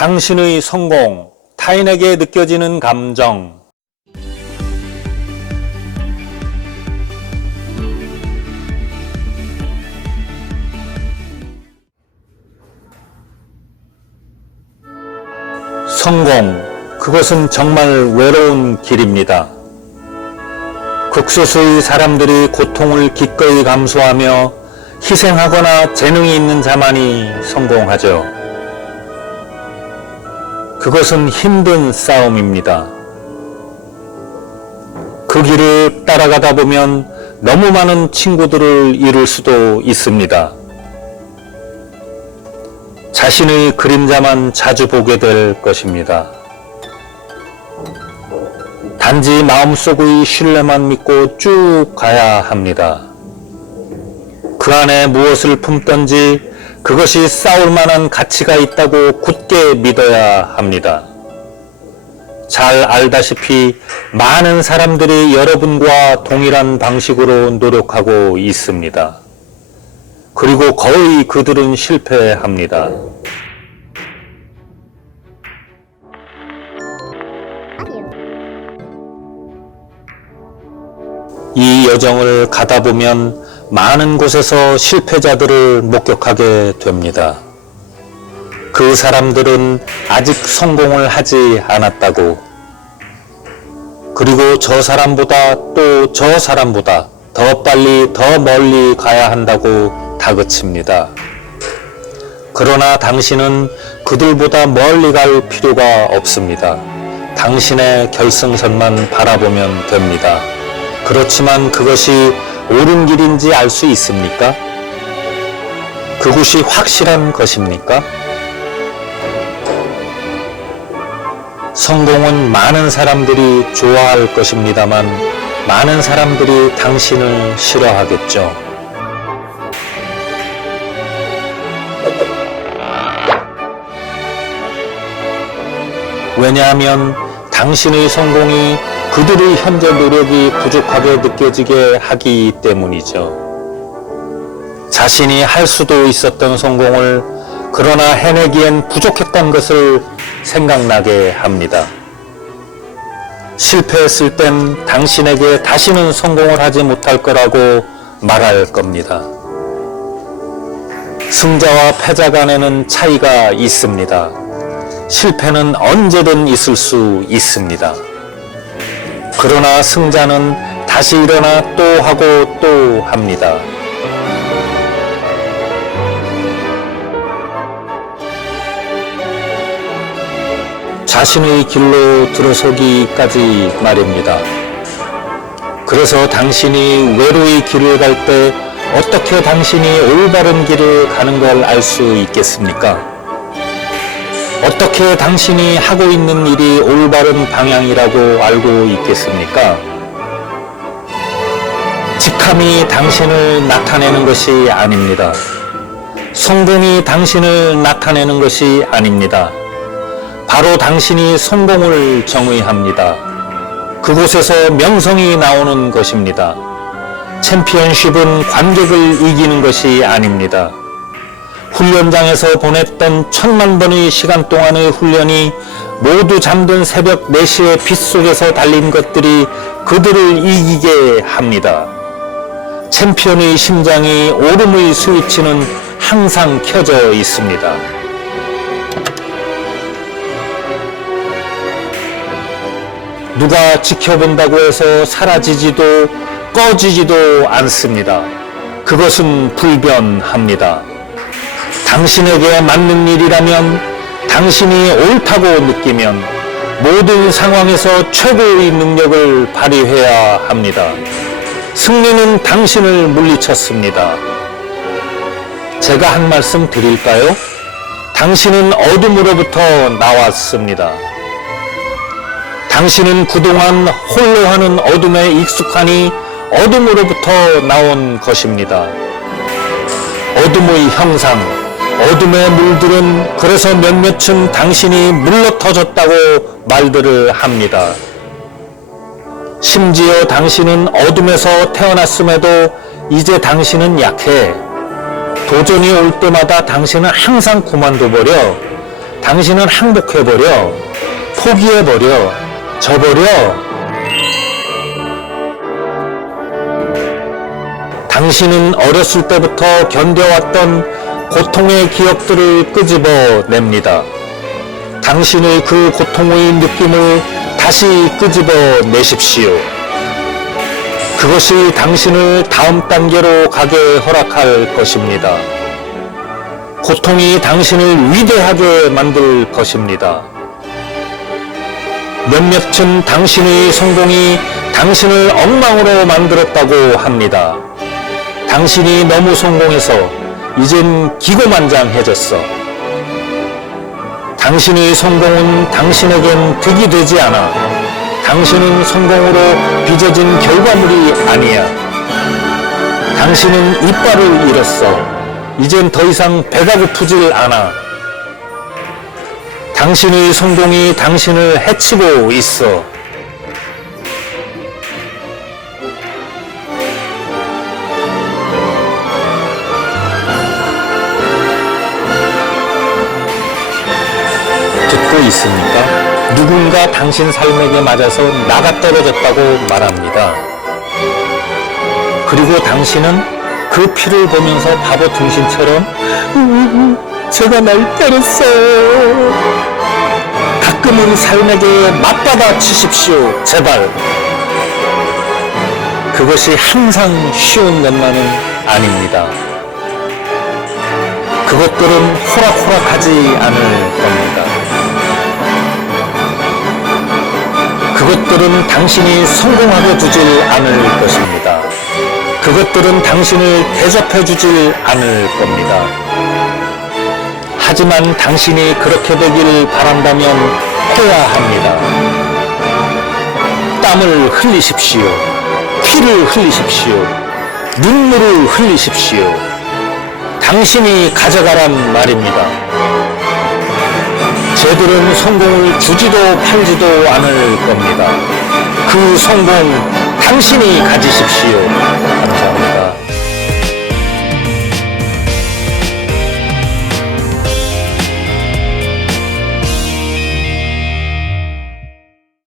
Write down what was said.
당신의 성공, 타인에게 느껴지는 감정. 성공, 그것은 정말 외로운 길입니다. 극소수의 사람들이 고통을 기꺼이 감수하며 희생하거나 재능이 있는 자만이 성공하죠. 그것은 힘든 싸움입니다. 그 길을 따라가다 보면 너무 많은 친구들을 잃을 수도 있습니다. 자신의 그림자만 자주 보게 될 것입니다. 단지 마음속의 신뢰만 믿고 쭉 가야 합니다. 그 안에 무엇을 품든지 그것이 싸울 만한 가치가 있다고 굳게 믿어야 합니다. 잘 알다시피 많은 사람들이 여러분과 동일한 방식으로 노력하고 있습니다. 그리고 거의 그들은 실패합니다. 이 여정을 가다 보면 많은 곳에서 실패자들을 목격하게 됩니다. 그 사람들은 아직 성공을 하지 않았다고. 그리고 저 사람보다 또 저 사람보다 더 빨리 더 멀리 가야 한다고 다그칩니다. 그러나 당신은 그들보다 멀리 갈 필요가 없습니다. 당신의 결승선만 바라보면 됩니다. 그렇지만 그것이 옳은 길인지 알 수 있습니까? 그곳이 확실한 것입니까? 성공은 많은 사람들이 좋아할 것입니다만 많은 사람들이 당신을 싫어하겠죠. 왜냐하면 당신의 성공이 그들의 현재 노력이 부족하게 느껴지게 하기 때문이죠. 자신이 할 수도 있었던 성공을 그러나 해내기엔 부족했던 것을 생각나게 합니다. 실패했을 땐 당신에게 다시는 성공을 하지 못할 거라고 말할 겁니다. 승자와 패자 간에는 차이가 있습니다. 실패는 언제든 있을 수 있습니다. 그러나 승자는 다시 일어나 또 하고 또 합니다. 자신의 길로 들어서기까지 말입니다. 그래서 당신이 외로이 길을 갈 때 어떻게 당신이 올바른 길을 가는 걸 알 수 있겠습니까? 어떻게 당신이 하고 있는 일이 올바른 방향이라고 알고 있겠습니까? 직함이 당신을 나타내는 것이 아닙니다. 성공이 당신을 나타내는 것이 아닙니다. 바로 당신이 성공을 정의합니다. 그곳에서 명성이 나오는 것입니다. 챔피언십은 관객을 이기는 것이 아닙니다. 훈련장에서 보냈던 천만 번의 시간 동안의 훈련이 모두 잠든 새벽 4시의 빛 속에서 달린 것들이 그들을 이기게 합니다. 챔피언의 심장이 오름의 스위치는 항상 켜져 있습니다. 누가 지켜본다고 해서 사라지지도 꺼지지도 않습니다. 그것은 불변합니다. 당신에게 맞는 일이라면 당신이 옳다고 느끼면 모든 상황에서 최고의 능력을 발휘해야 합니다. 승리는 당신을 물리쳤습니다. 제가 한 말씀 드릴까요? 당신은 어둠으로부터 나왔습니다. 당신은 그동안 홀로 하는 어둠에 익숙하니 어둠으로부터 나온 것입니다. 어둠의 형상, 어둠의 물들은 그래서 몇몇은 당신이 물러터졌다고 말들을 합니다. 심지어 당신은 어둠에서 태어났음에도 이제 당신은 약해. 도전이 올 때마다 당신은 항상 그만둬버려. 당신은 항복해버려. 포기해버려. 져버려. 당신은 어렸을 때부터 견뎌왔던 고통의 기억들을 끄집어 냅니다. 당신의 그 고통의 느낌을 다시 끄집어 내십시오. 그것이 당신을 다음 단계로 가게 허락할 것입니다. 고통이 당신을 위대하게 만들 것입니다. 몇몇은 당신의 성공이 당신을 엉망으로 만들었다고 합니다. 당신이 너무 성공해서 이젠 기고만장해졌어. 당신의 성공은 당신에겐 득이 되지 않아. 당신은 성공으로 빚어진 결과물이 아니야. 당신은 이빨을 잃었어. 이젠 더 이상 배가 고프질 않아. 당신의 성공이 당신을 해치고 있어. 듣고 있습니까? 누군가 당신 삶에게 맞아서 나가 떨어졌다고 말합니다. 그리고 당신은 그 피를 보면서 바보 등신처럼 "음, 제가 날 때렸어요. 가끔은 삶에게 맞받아 치십시오. 제발. 그것이 항상 쉬운 것만은 아닙니다. 그것들은 호락호락하지 않을 겁니다. 그것들은 당신이 성공하게 두질 않을 것입니다. 그것들은 당신을 대접해 주질 않을 겁니다. 하지만 당신이 그렇게 되길 바란다면 해야 합니다. 땀을 흘리십시오. 피를 흘리십시오. 눈물을 흘리십시오. 당신이 가져가란 말입니다. 쟤들은 성공을 주지도 팔지도 않을 겁니다. 그 성공 당신이 가지십시오.